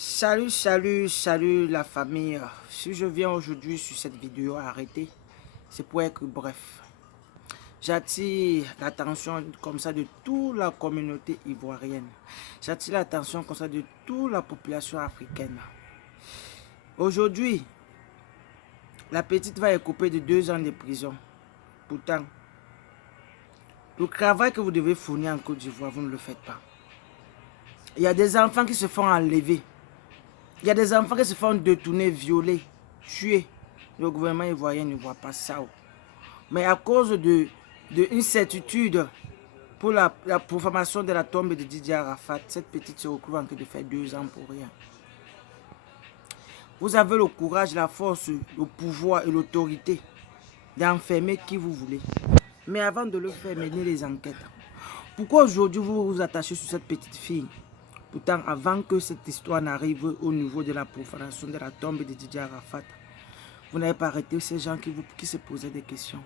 Salut la famille. Si je viens aujourd'hui sur cette vidéo arrêtée, c'est pour être bref. J'attire l'attention comme ça de toute la communauté ivoirienne. J'attire l'attention comme ça de toute la population africaine. Aujourd'hui, la petite va être coupée de 2 ans de prison. Pourtant, le travail que vous devez fournir en Côte d'Ivoire, vous ne le faites pas. Il y a des enfants qui se font enlever. Il y a des enfants qui se font détourner, violer, tuer. Le gouvernement ivoirien ne voit pas ça. Mais à cause d'une incertitude pour la profanation de la tombe de Didier Arafat, cette petite se retrouve en train de faire 2 ans pour rien. Vous avez le courage, la force, le pouvoir et l'autorité d'enfermer qui vous voulez. Mais avant de le faire, menez les enquêtes. Pourquoi aujourd'hui vous vous attachez sur cette petite fille? Pourtant, avant que cette histoire n'arrive au niveau de la profanation de la tombe de Didier Arafat, vous n'avez pas arrêté ces gens qui se posaient des questions.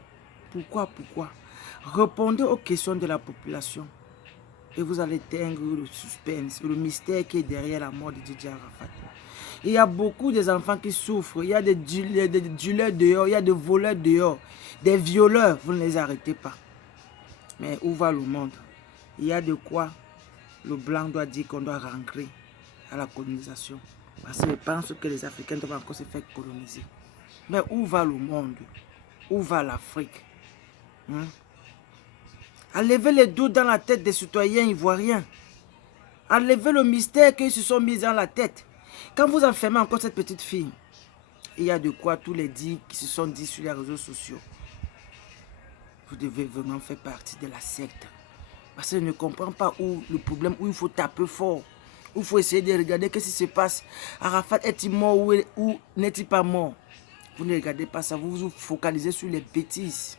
Pourquoi? Répondez aux questions de la population et vous allez éteindre le suspense, le mystère qui est derrière la mort de Didier Arafat. Il y a beaucoup d'enfants qui souffrent, il y a des dealers dehors, il y a des voleurs dehors, des violeurs, vous ne les arrêtez pas. Mais où va le monde? Il y a de quoi le blanc doit dire qu'on doit rentrer à la colonisation. Parce qu'il pense que les Africains doivent encore se faire coloniser. Mais où va le monde? Où va l'Afrique? Enlevez les doutes dans la tête des citoyens ivoiriens. Enlevez le mystère qu'ils se sont mis dans la tête. Quand vous enfermez encore cette petite fille, il y a de quoi tous les dits qui se sont dit sur les réseaux sociaux. Vous devez vraiment faire partie de la secte. Parce que je ne comprends pas où le problème, où il faut taper fort. Où il faut essayer de regarder qu'est-ce qui se passe. Arafat est-il mort ou n'est-il pas mort? Vous ne regardez pas ça, vous vous focalisez sur les bêtises.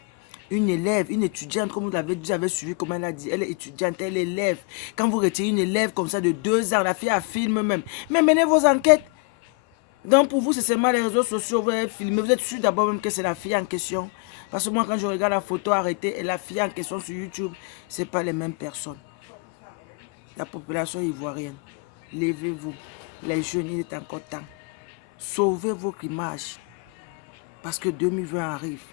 Une élève, une étudiante, comme vous l'avez dit, j'avais suivi comment elle a dit, elle est étudiante, elle est élève. Quand vous retirez une élève comme ça de 2 ans, la fille a filmé même. Mais menez vos enquêtes. Donc pour vous, c'est seulement les réseaux sociaux, vous avez filmé. Vous êtes sûr d'abord même que c'est la fille en question. Parce que moi, quand je regarde la photo arrêtée et la fille en question sur YouTube, ce n'est pas les mêmes personnes. La population ivoirienne, levez-vous. Les jeunes, il est encore temps. Sauvez votre image. Parce que 2020 arrive.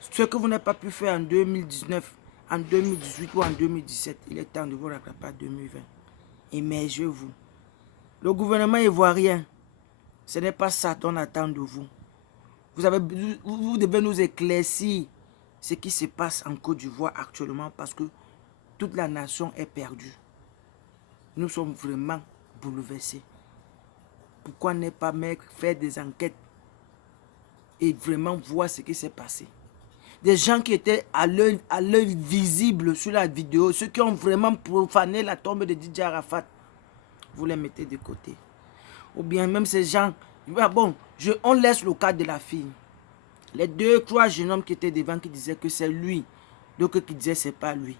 Ce que vous n'avez pas pu faire en 2019, en 2018 ou en 2017, il est temps de vous rattraper en 2020. Émergez-vous. Le gouvernement ivoirien, ce n'est pas ça qu'on attend de vous. Vous devez nous éclaircir ce qui se passe en Côte d'Ivoire actuellement parce que toute la nation est perdue. Nous sommes vraiment bouleversés. Pourquoi ne pas faire des enquêtes et vraiment voir ce qui s'est passé? Des gens qui étaient à l'œil visible sur la vidéo, ceux qui ont vraiment profané la tombe de Didier Arafat, vous les mettez de côté. Ou bien même ces gens, bon, on laisse le cas de la fille. Les 2-3 jeunes hommes qui étaient devant qui disaient que c'est lui, d'autres qui disaient c'est pas lui.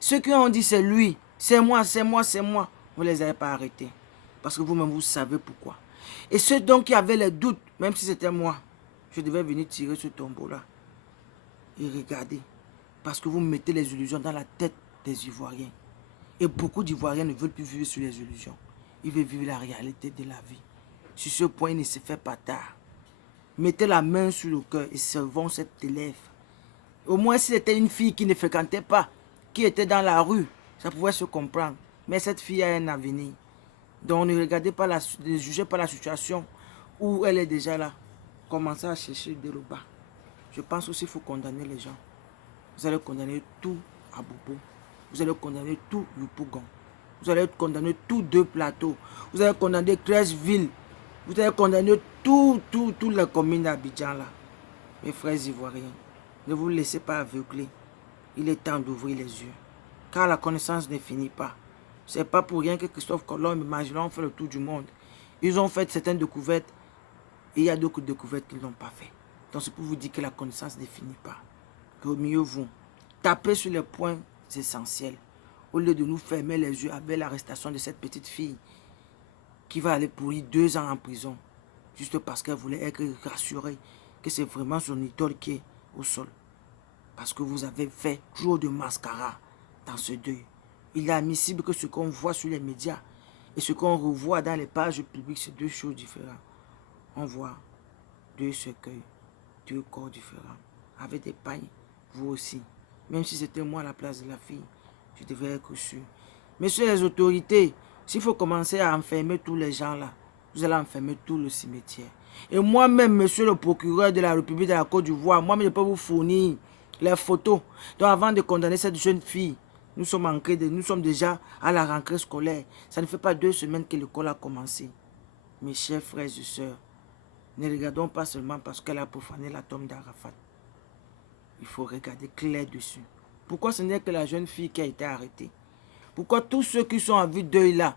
Ceux qui ont dit c'est lui, c'est moi, vous ne les avez pas arrêtés. Parce que vous-même vous savez pourquoi. Et ceux donc qui avaient les doutes, même si c'était moi, je devais venir tirer ce tombeau-là. Et regardez, parce que vous mettez les illusions dans la tête des Ivoiriens. Et beaucoup d'Ivoiriens ne veulent plus vivre sur les illusions. Ils veulent vivre la réalité de la vie. Sur ce point, il ne se fait pas tard. Mettez la main sur le cœur et servons cette élève. Au moins, si c'était une fille qui ne fréquentait pas, qui était dans la rue, ça pouvait se comprendre. Mais cette fille a un avenir. Donc ne regardez pas, ne jugez pas la situation où elle est déjà là. Commencez à chercher de le bas. Je pense aussi qu'il faut condamner les gens. Vous allez condamner tout à Bobo. Vous allez condamner tout Yopougon. Vous allez condamner tous 2 plateaux. Vous allez condamner 13 villes. Vous allez condamner toutes les communes d'Abidjan là. Mes frères ivoiriens, ne vous laissez pas aveugler. Il est temps d'ouvrir les yeux. Car la connaissance ne finit pas. Ce n'est pas pour rien que Christophe Colomb et Magellan ont fait le tour du monde. Ils ont fait certaines découvertes et il y a d'autres découvertes qu'ils n'ont pas fait. Donc c'est pour vous dire que la connaissance ne finit pas. Que mieux vous, tapez sur les points essentiels. Au lieu de nous fermer les yeux avec l'arrestation de cette petite fille qui va aller pourrir 2 ans en prison. Juste parce qu'elle voulait être rassurée que c'est vraiment son idole qui est au sol. Parce que vous avez fait trop de mascara dans ce deuil. Il est admissible que ce qu'on voit sur les médias Et ce qu'on revoit dans les pages publiques, c'est deux choses différentes. On voit deux cercueils, deux corps différents, avec des pagnes, vous aussi. Même si c'était moi à la place de la fille, je devais être sûr. Messieurs les autorités, s'il faut commencer à enfermer tous les gens là, vous allez enfermer tout le cimetière. Et moi-même, monsieur le procureur de la République de la Côte d'Ivoire, moi-même, je peux vous fournir les photos. Donc avant de condamner cette jeune fille, nous sommes déjà à la rentrée scolaire. Ça ne fait pas 2 semaines que l'école a commencé. Mes chers frères et sœurs, ne regardons pas seulement parce qu'elle a profané la tombe d'Arafat. Il faut regarder clair dessus. Pourquoi ce n'est que la jeune fille qui a été arrêtée? Pourquoi tous ceux qui sont en vue d'œil là,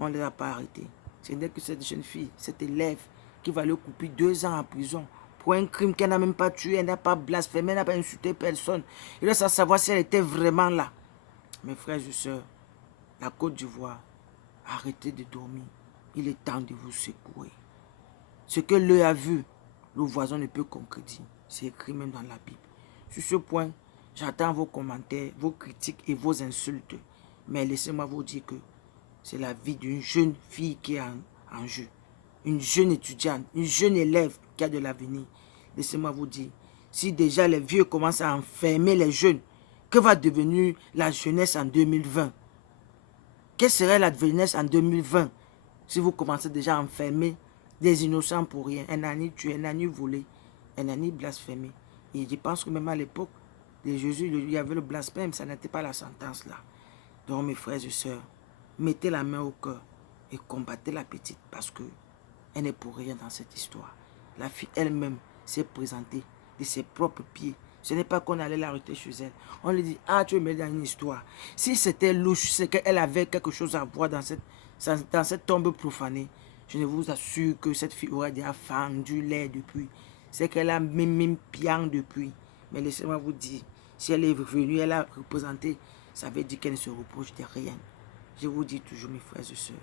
on ne les a pas arrêtés? Ce n'est que cette jeune fille, cette élève, qui va lui couper 2 ans en prison pour un crime qu'elle n'a même pas tué, elle n'a pas blasphémé, elle n'a pas insulté personne. Il reste à savoir si elle était vraiment là. Mes frères et sœurs, la Côte d'Ivoire, arrêtez de dormir. Il est temps de vous secouer. Ce que l'œil a vu, le voisin ne peut concrétiser. C'est écrit même dans la Bible. Sur ce point, j'attends vos commentaires, vos critiques et vos insultes. Mais laissez-moi vous dire que c'est la vie d'une jeune fille qui est en jeu. Une jeune étudiante, une jeune élève qui a de l'avenir. Laissez-moi vous dire, si déjà les vieux commencent à enfermer les jeunes, que va devenir la jeunesse en 2020? Quelle serait la jeunesse en 2020 si vous commencez déjà à enfermer des innocents pour rien? Elle n'a ni tué, elle n'a ni volé, elle n'a ni blasphémé. Et je pense que même à l'époque de Jésus, il y avait le blasphème, ça n'était pas la sentence là. Donc mes frères et sœurs, mettez la main au cœur et combattez la petite parce que elle n'est pour rien dans cette histoire. La fille elle-même s'est présentée de ses propres pieds. Ce n'est pas qu'on allait l'arrêter chez elle. On lui dit, ah, tu es mêlé dans une histoire. Si c'était louche, c'est qu'elle avait quelque chose à voir dans cette tombe profanée. Je ne vous assure que cette fille aurait déjà fendu l'air depuis. C'est qu'elle a même piant depuis. Mais laissez-moi vous dire, si elle est revenue, elle a représenté, ça veut dire qu'elle ne se reproche de rien. Je vous dis toujours, mes frères et sœurs,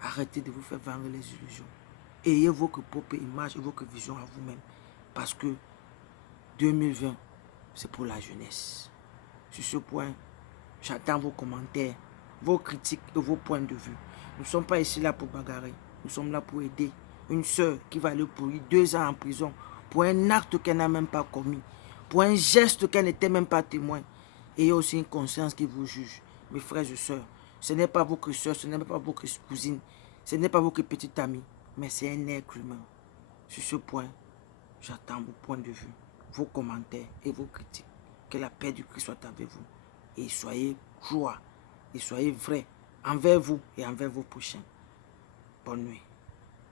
arrêtez de vous faire vendre les illusions. Ayez votre propre image et votre vision à vous-même. Parce que 2020, c'est pour la jeunesse. Sur ce point, j'attends vos commentaires, vos critiques et vos points de vue. Nous ne sommes pas ici là pour bagarrer. Nous sommes là pour aider une sœur qui va aller pourrir 2 ans en prison pour un acte qu'elle n'a même pas commis, pour un geste qu'elle n'était même pas témoin. Ayez aussi une conscience qui vous juge. Mes frères et sœurs, ce n'est pas votre sœur, ce n'est pas votre cousine, ce n'est pas votre petite amie, mais c'est un être humain. Sur ce point, j'attends vos points de vue, vos commentaires et vos critiques. Que la paix du Christ soit avec vous. Et soyez joie et soyez vrai envers vous et envers vos prochains. Bonne nuit.